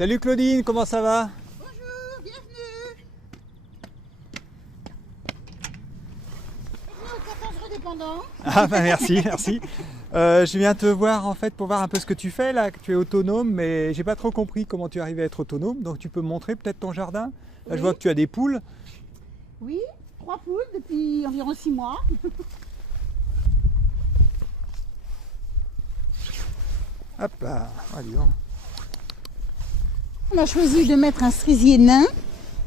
Salut Claudine, comment ça va? Bonjour, bienvenue. Bienvenue au 14 rue Dépendant. Ah bah merci, merci. Je viens te voir en fait pour voir un peu ce que tu fais là, que tu es autonome, mais j'ai pas trop compris comment tu arrives à être autonome. Donc tu peux me montrer peut-être ton jardin? Là Oui. je vois que tu as des poules. Oui, 3 poules depuis environ 6 mois. Hop là, allez, donc. On a choisi de mettre un cerisier nain,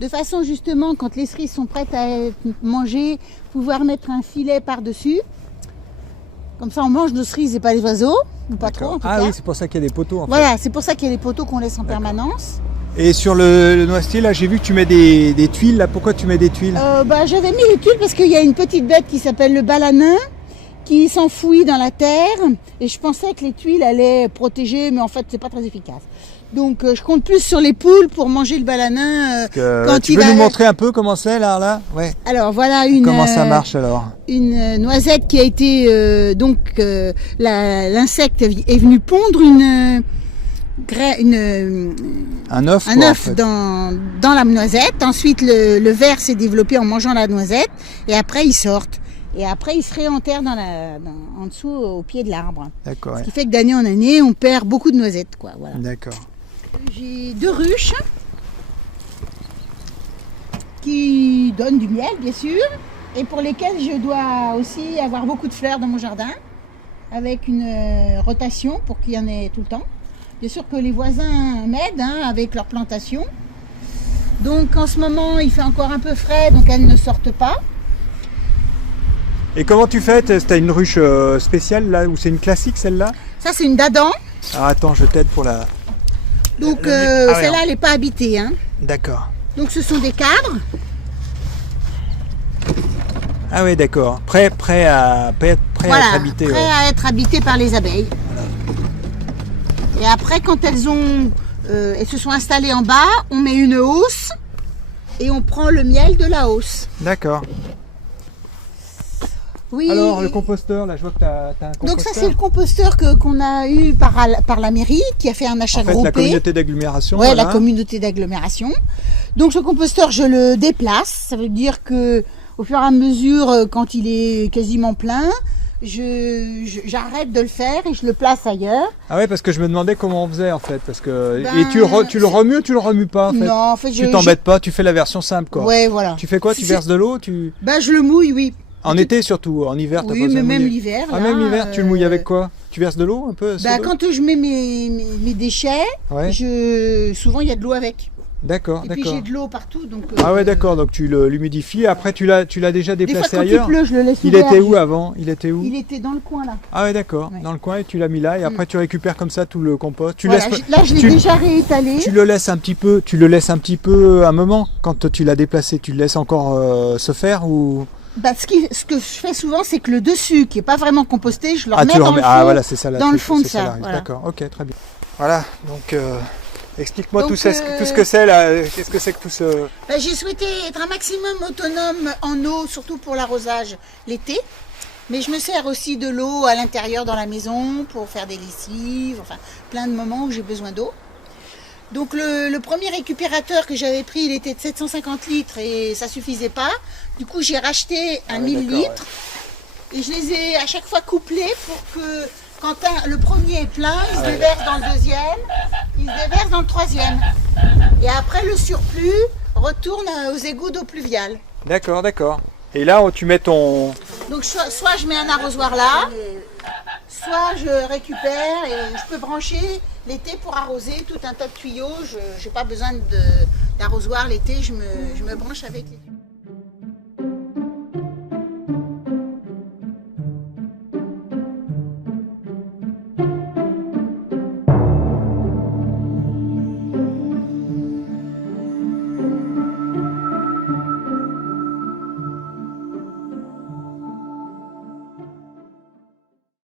de façon justement quand les cerises sont prêtes à être mangées, pouvoir mettre un filet par-dessus. Comme ça on mange nos cerises et pas les oiseaux, ou pas trop en tout Ah cas. oui, c'est pour ça qu'il y a des poteaux en fait. Voilà, c'est pour ça qu'il y a les poteaux qu'on laisse en permanence. Et sur le noisetier là, j'ai vu que tu mets des tuiles là. Pourquoi tu mets des tuiles? J'avais mis les tuiles parce qu'il y a une petite bête qui s'appelle le balanin qui s'enfouit dans la terre et je pensais que les tuiles allaient protéger, mais en fait c'est pas très efficace. Donc je compte plus sur les poules pour manger le balanin quand tu il peux va. nous montrer un peu comment c'est là? Ouais. Alors voilà Comment ça marche alors? Une noisette qui a été l'insecte est venu pondre Un œuf. un quoi, en œuf fait. dans la noisette. Ensuite, le ver s'est développé en mangeant la noisette. Et après, ils sortent. Et après, ils se réenterrent en dessous, au pied de l'arbre. D'accord. Ce Ouais. qui fait que d'année en année, on perd beaucoup de noisettes, quoi. Voilà. D'accord. J'ai 2 ruches qui donnent du miel, bien sûr, et pour lesquelles je dois aussi avoir beaucoup de fleurs dans mon jardin, avec une rotation pour qu'il y en ait tout le temps. Bien sûr que les voisins m'aident avec leur plantation. Donc en ce moment, il fait encore un peu frais, donc elles ne sortent pas. Et comment tu fais? T'as une ruche spéciale là, ou c'est une classique celle-là? Ça, c'est une dadan. Ah, attends, je t'aide pour la... Donc Ah ouais, celle-là, elle n'est pas habitée. D'accord. Donc ce sont des cadres. Ah oui, d'accord. Prêt à Voilà, être habité. prêts Ouais. à être habitées par les abeilles. Et après, quand elles se sont installées en bas, on met une hausse et on prend le miel de la hausse. D'accord. Oui. Alors, le composteur, là, je vois que tu as un composteur. Donc ça, c'est le composteur qu'on a eu par la mairie, qui a fait un achat En fait, groupé. la communauté d'agglomération. Ouais, voilà. la communauté d'agglomération. Donc ce composteur, je le déplace. Ça veut dire que au fur et à mesure, quand il est quasiment plein, j'arrête de le faire et je le place ailleurs. Ah ouais, parce que je me demandais comment on faisait en fait. Parce que... Ben, Et tu le remues ou tu le remues pas en fait? Non, en fait, Tu t'embêtes pas, tu fais la version simple quoi. Ouais, voilà. Tu fais quoi? Tu C'est- verses de l'eau? Je le mouille, oui. En été surtout, en hiver t'as pas Oui, besoin mais de même mouiller. l'hiver. Ah, là, même l'hiver, tu le mouilles avec quoi? Tu verses de l'eau un peu? sur l'eau Quand je mets mes déchets, Ouais. souvent il y a de l'eau avec. D'accord, Et puis d'accord. j'ai de l'eau partout. Donc, Ah ouais, d'accord, donc tu l'humidifies. Après, tu l'as déjà Des fois, déplacé quand ailleurs? il pleut, je le laisse Il ouvert. était où avant? Il était où? Il était dans le coin là. Ah ouais, d'accord, Ouais. dans le coin et tu l'as mis là et après tu récupères comme ça tout le compost. Tu Voilà, laisses, là, je l'ai tu- déjà réétalé. tu le laisses un petit peu un moment quand tu l'as déplacé. Tu le laisses encore se faire ou Ce que je fais souvent, c'est que le dessus, qui n'est pas vraiment composté, je le remets tu le dans remets. le fond. Ah voilà, c'est ça. Là, dans le c'est- fond de c'est ça, la ruse. voilà. D'accord, ok, très bien. Voilà, donc explique-moi Donc, tout ce que c'est là. Qu'est-ce que c'est que tout ce... J'ai souhaité être un maximum autonome en eau, surtout pour l'arrosage l'été. Mais je me sers aussi de l'eau à l'intérieur dans la maison pour faire des lessives, enfin plein de moments où j'ai besoin d'eau. Donc le premier récupérateur que j'avais pris, il était de 750 litres et ça suffisait pas. Du coup, j'ai racheté un 1000 d'accord, litres et je les ai à chaque fois couplés pour que quand le premier est plein, il se déverse dans le deuxième, il se déverse dans le troisième. Et après, le surplus retourne aux égouts d'eau pluviale. D'accord, d'accord. Et là, tu mets ton... Donc soit je mets un arrosoir là, soit je récupère et je peux brancher l'été pour arroser tout un tas de tuyaux. Je n'ai pas besoin d'arrosoir l'été, je me branche avec les tuyaux.